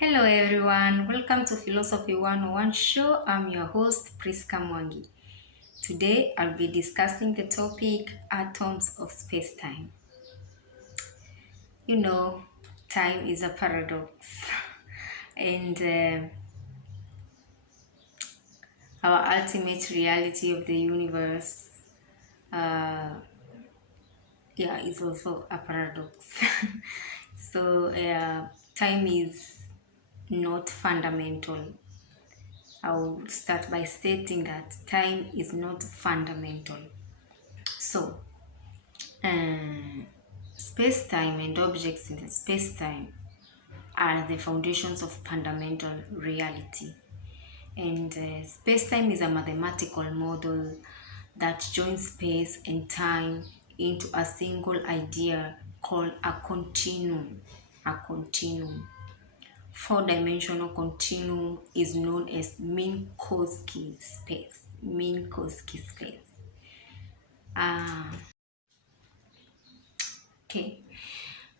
Hello everyone, welcome to Philosophy 101 show. I'm your host Priska Mwangi. Today I'll be discussing the topic atoms of space-time. You know, time is a paradox and our ultimate reality of the universe is also a paradox. So time is not fundamental. I will start by stating that time is not fundamental. So, uh, space-time and objects in the space-time are the foundations of fundamental reality. And space-time is a mathematical model that joins space and time into a single idea called a continuum. A continuum. Four-dimensional continuum is known as Minkowski space. Minkowski space. Okay.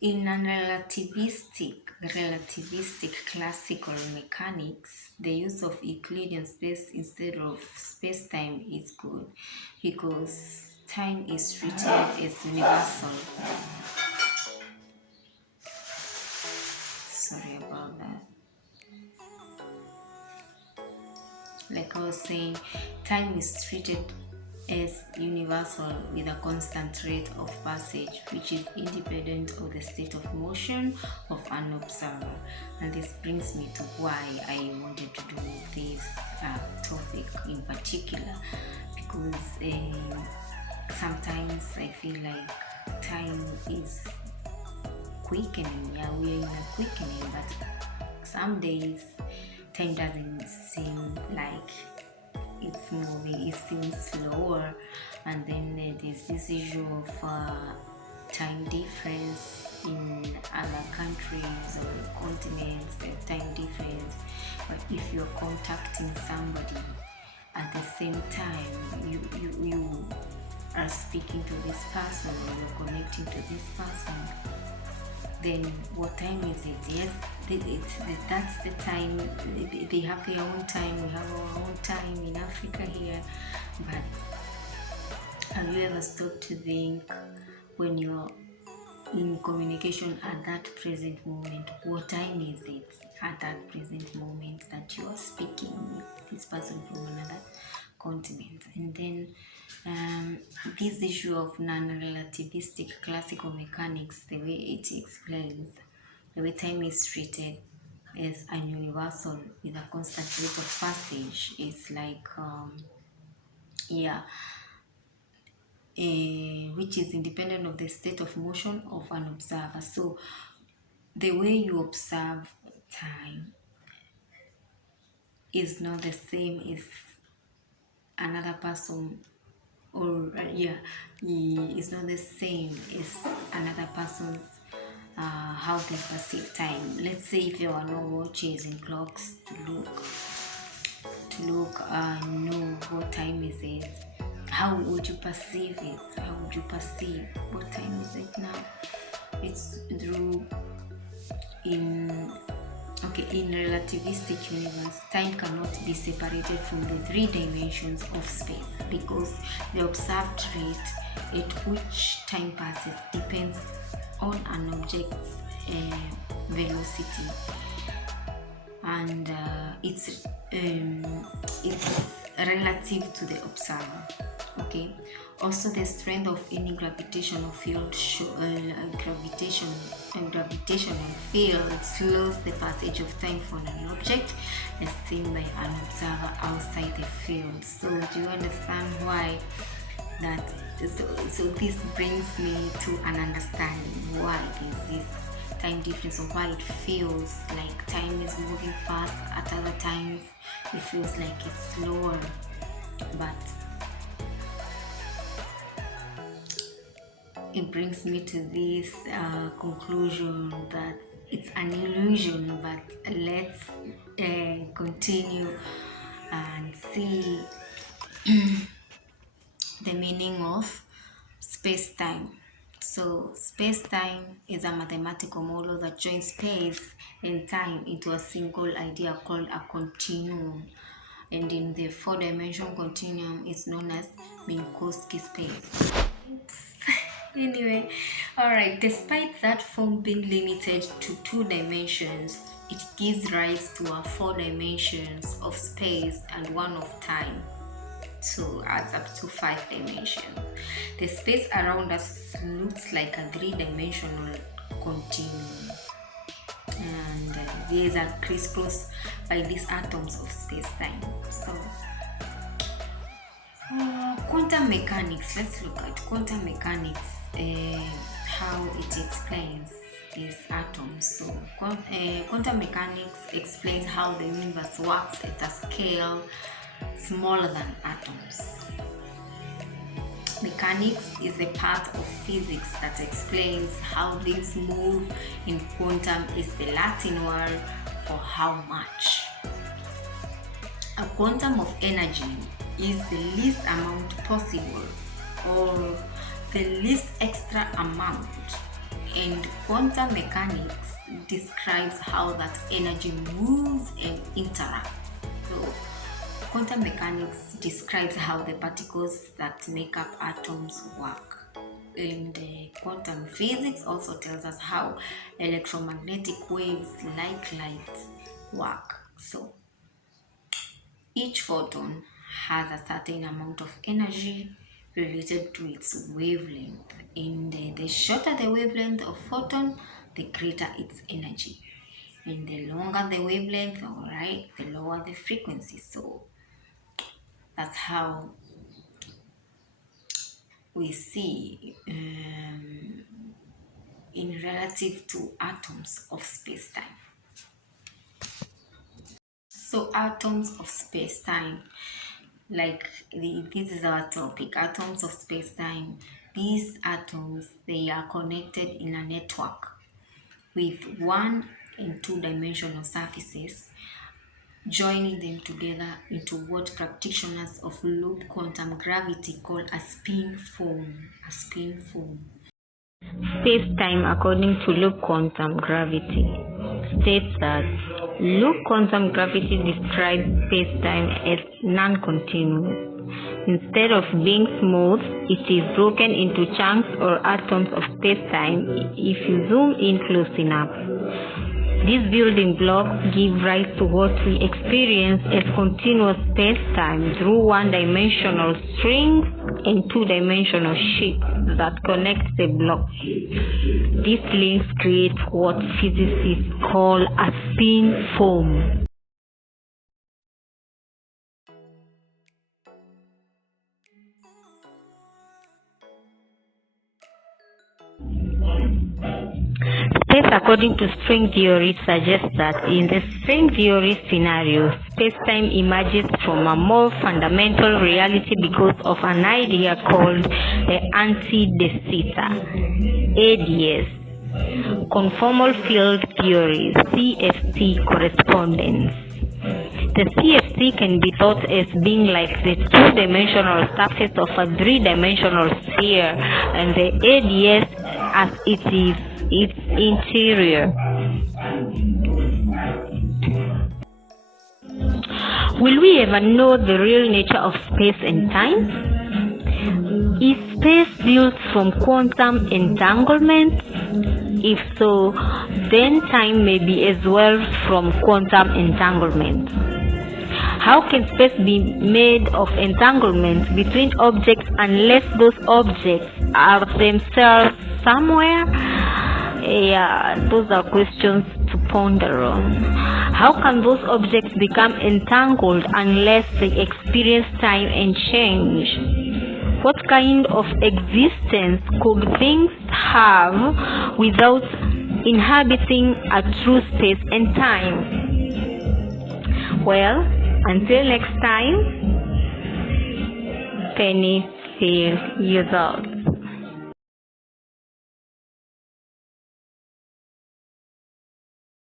In relativistic classical mechanics, the use of Euclidean space instead of space-time is good because time is treated as universal. Sorry about that. Like I was saying, time is treated as universal with a constant rate of passage which is independent of the state of motion of an observer. And this brings me to why I wanted to do this topic in particular, because sometimes I feel like time is quickening. Yeah, we're in a quickening, but some days time doesn't seem like it's moving, it seems slower. And then there's this issue of time difference in other countries or continents, time difference. But if you're contacting somebody at the same time, you are speaking to this person or you're connecting to this person, then what time is it? Yes, that's the time. They have their own time, we have our own time in Africa here. But have you ever stopped to think, when you're in communication at that present moment, what time is it at that present moment that you are speaking with this person from another continent? And then this issue of non-relativistic classical mechanics, the way it explains the way time is treated as a universal with a constant rate of passage is like which is independent of the state of motion of an observer. So the way you observe time is not the same as another person, or it's not the same as another person's how they perceive time. Let's say if there were no watches and clocks to look know what time is it, how would you perceive it? How would you perceive what time is it now? It's through in relativistic universe, time cannot be separated from the three dimensions of space because the observed rate at which time passes depends on an object's velocity, and it's relative to the observer. Okay. Also, the strength of any gravitational field gravitational field slows the passage of time for an object as seen by an observer outside the field. So do you understand why that? So this brings me to an understanding why there's this time difference, or why it feels like time is moving fast. At other times it feels like it's slower. But it brings me to this conclusion that it's an illusion. But let's continue and see the meaning of space-time. So space-time is a mathematical model that joins space and time into a single idea called a continuum. And in the four-dimensional continuum, it's known as Minkowski space. Anyway, alright, despite that form being limited to 2 dimensions, it gives rise to a 4 dimensions of space and 1 of time. So adds up to 5 dimensions. The space around us looks like a 3-dimensional continuum, and these are crisscrossed by these atoms of space-time. So quantum mechanics, let's look at quantum mechanics, how it explains these atoms. So quantum mechanics explains how the universe works at a scale smaller than atoms. Mechanics is a part of physics that explains how things move. In quantum is the Latin word for how much. A quantum of energy is the least amount possible, or the least extra amount, and quantum mechanics describes how that energy moves and interacts. So quantum mechanics describes how the particles that make up atoms work. And quantum physics also tells us how electromagnetic waves like light work. So each photon has a certain amount of energy related to its wavelength. And the shorter the wavelength of photon, the greater its energy. And the longer the wavelength, alright, the lower the frequency. So that's how we see in relative to atoms of space-time. So atoms of space-time, this is our topic, atoms of space-time. These atoms, they are connected in a network with 1 and 2 dimensional surfaces, joining them together into what practitioners of loop quantum gravity call a spin foam. Space-time, according to loop quantum gravity, states that loop quantum gravity describes space-time as non-continuous. Instead of being smooth, it is broken into chunks or atoms of space-time if you zoom in close enough. These building blocks give rise to what we experience as continuous space-time through 1-dimensional strings and 2-dimensional sheets that connect the blocks. These links create what physicists call a spin foam. Space, according to string theory, suggests that in the string theory scenario, space-time emerges from a more fundamental reality because of an idea called the anti-de Sitter, ADS, conformal field theory, CFT correspondence. The CFT can be thought as being like the 2-dimensional surface of a 3-dimensional sphere, and the ADS as it is its interior. Will we ever know the real nature of space and time? Is space built from quantum entanglement? If so, then time may be as well from quantum entanglement. How can space be made of entanglement between objects unless those objects are themselves somewhere? Yeah, those are questions to ponder on. How can those objects become entangled unless they experience time and change? What kind of existence could things have without inhabiting a true space and time? Well, until next time, penny fair results.